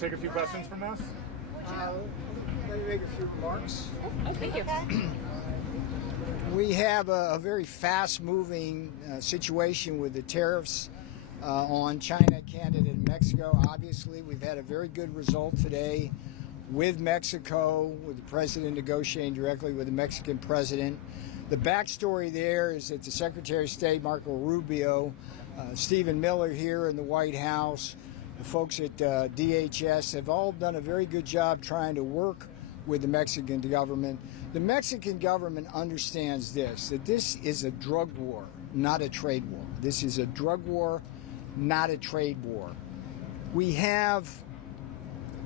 take a few questions from us? Let me make a few remarks. Oh, thank you. We have a very fast-moving situation with the tariffs on China, Canada, and Mexico. Obviously, we've had a very good result today with Mexico, with the president negotiating directly with the Mexican president. The backstory there is that the Secretary of State, Marco Rubio, Stephen Miller here in the White House, the folks at DHS have all done a very good job trying to work with the Mexican government. The Mexican government understands this, that this is a drug war, not a trade war. This is a drug war, not a trade war. We have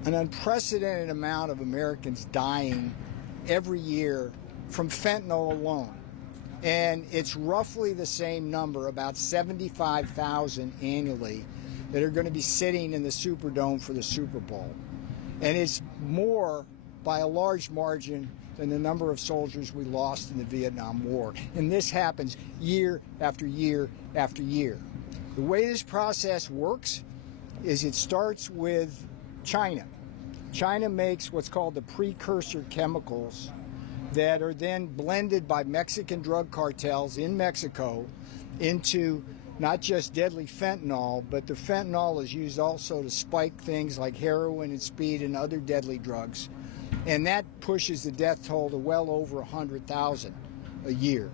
an unprecedented amount of Americans dying every year from fentanyl alone. And it's roughly the same number, about 75,000 annually, that are going to be sitting in the Superdome for the Super Bowl. And it's more by a large margin than the number of soldiers we lost in the Vietnam War. And this happens year after year after year. The way this process works is it starts with China. China makes what's called the precursor chemicals that are then blended by Mexican drug cartels in Mexico into not just deadly fentanyl, but the fentanyl is used also to spike things like heroin and speed and other deadly drugs. And that pushes the death toll to well over 100,000 a year.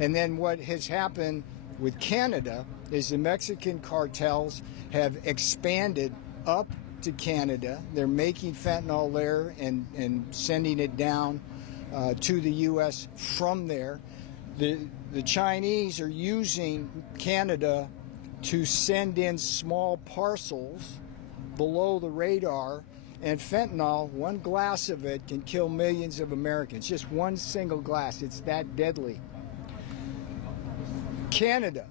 And then what has happened with Canada is the Mexican cartels have expanded up to Canada. They're making fentanyl there and sending it down to the U.S. from there. The Chinese are using Canada to send in small parcels below the radar, and fentanyl, one glass of it can kill millions of Americans. Just one single glass. It's that deadly. Canada,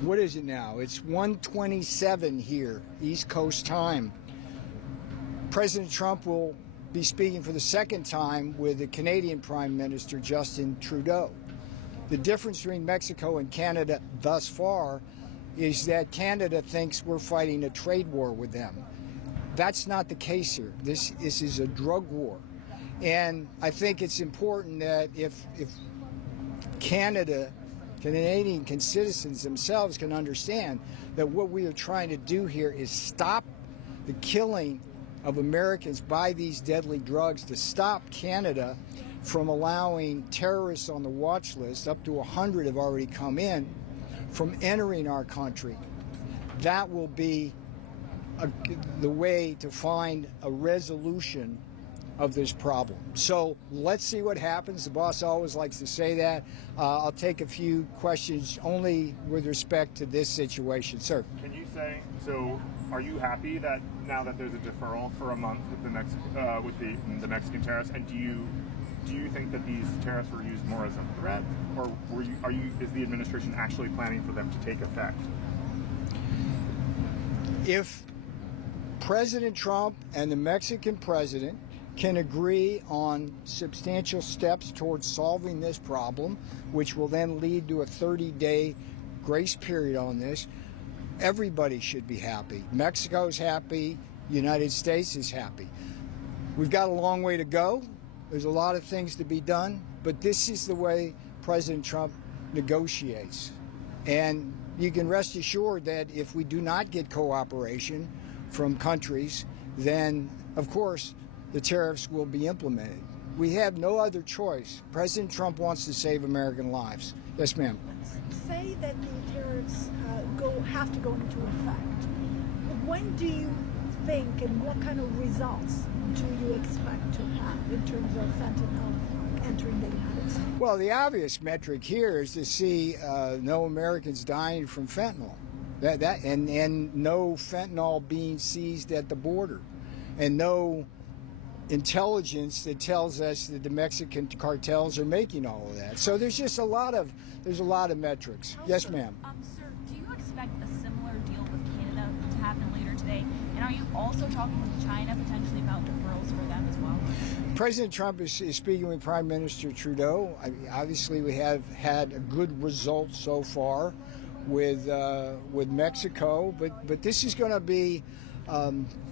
what is it now? It's 1:27 here, East Coast time. President Trump will be speaking for the second time with the Canadian Prime Minister, Justin Trudeau. The difference between Mexico and Canada thus far is that Canada thinks we're fighting a trade war with them. That's not the case here. This is a drug war. And I think it's important that if Canadian citizens themselves can understand that what we are trying to do here is stop the killing of Americans by these deadly drugs, to stop Canada from allowing terrorists on the watch list, up to 100 have already come in, from entering our country. That will be the way to find a resolution of this problem. So let's see what happens. The boss always likes to say that. I'll take a few questions only with respect to this situation. Sir. Can you say, so are you happy that now that there's a deferral for a month with the Mexican tariffs, and do you think that these tariffs were used more as a threat, or is the administration actually planning for them to take effect? If President Trump and the Mexican president can agree on substantial steps towards solving this problem, which will then lead to a 30-day grace period on this, everybody should be happy. Mexico's happy. United States is happy. We've got a long way to go. There's a lot of things to be done, but this is the way President Trump negotiates. And you can rest assured that if we do not get cooperation from countries, then, of course, the tariffs will be implemented. We have no other choice. President Trump wants to save American lives. Yes, ma'am. Say that the tariffs have to go into effect. When do you think, and what kind of results do you expect to have in terms of fentanyl entering the United States? Well, the obvious metric here is to see no Americans dying from fentanyl, and no fentanyl being seized at the border, and no intelligence that tells us that the Mexican cartels are making all of that. So there's just a lot of metrics. Yes, ma'am. Sir, do you expect a similar deal with Canada to happen later today? And are you also talking with China potentially about deferrals for them as well? President Trump is speaking with Prime Minister Trudeau. Obviously, we have had a good result so far with Mexico, but this is going to be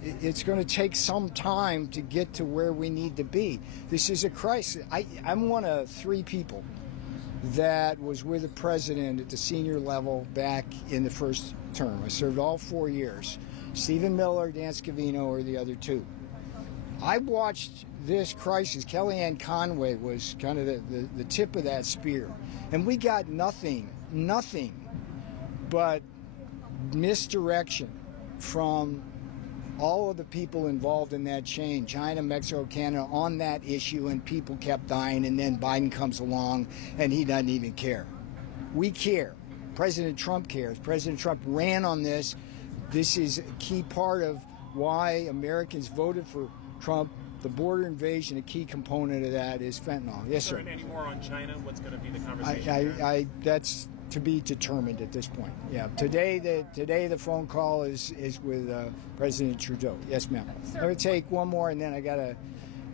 It's going to take some time to get to where we need to be. This is a crisis. I'm one of 3 people that was with the president at the senior level back in the first term. I served all 4 years. Stephen Miller, Dan Scavino are the other 2. I watched this crisis. Kellyanne Conway was kind of the tip of that spear. And we got nothing but misdirection from all of the people involved in that chain, China, Mexico, Canada, on that issue, and people kept dying, and then Biden comes along and he doesn't even care. We care. President Trump cares. President Trump ran on this. This is a key part of why Americans voted for Trump. The border invasion, a key component of that is fentanyl. Yes, sir. Any more on China? What's going to be the conversation? That's to be determined at this point. Yeah. Today the phone call is with President Trudeau. Yes, ma'am. Sir, I'm going to take one more, and then I got to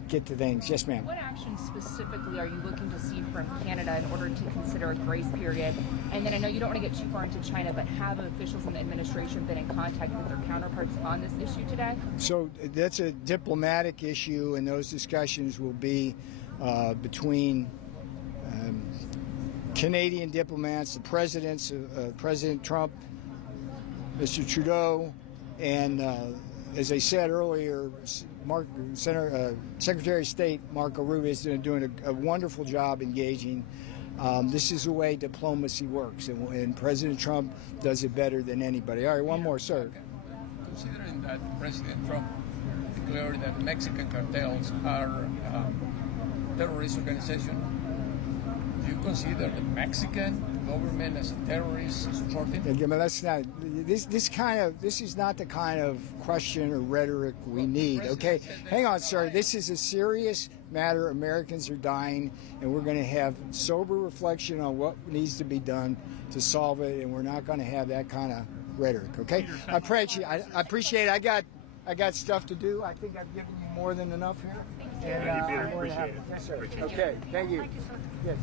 get to things. Yes, ma'am. What action specifically are you looking to see from Canada in order to consider a grace period? And then I know you don't want to get too far into China, but have officials in the administration been in contact with their counterparts on this issue today? So that's a diplomatic issue, and those discussions will be between Canadian diplomats, the presidents, President Trump, Mr. Trudeau, and as I said earlier, Secretary of State Marco Rubio is doing a wonderful job engaging. This is the way diplomacy works, and President Trump does it better than anybody. All right, one more, sir. Considering that President Trump declared that Mexican cartels are terrorist organization, do you consider the Mexican government as a terrorist supporting? Yeah, but that's not this is not the kind of question or rhetoric we need. Okay, hang on, sir. This is a serious matter. Americans are dying, and we're going to have sober reflection on what needs to be done to solve it, and we're not going to have that kind of rhetoric. Okay, I appreciate it. I got stuff to do. I think I've given you more than enough here. Thank you, Peter. Appreciate it. Yes, sir. Appreciate it. Okay, thank you. Thank you, sir. Yes.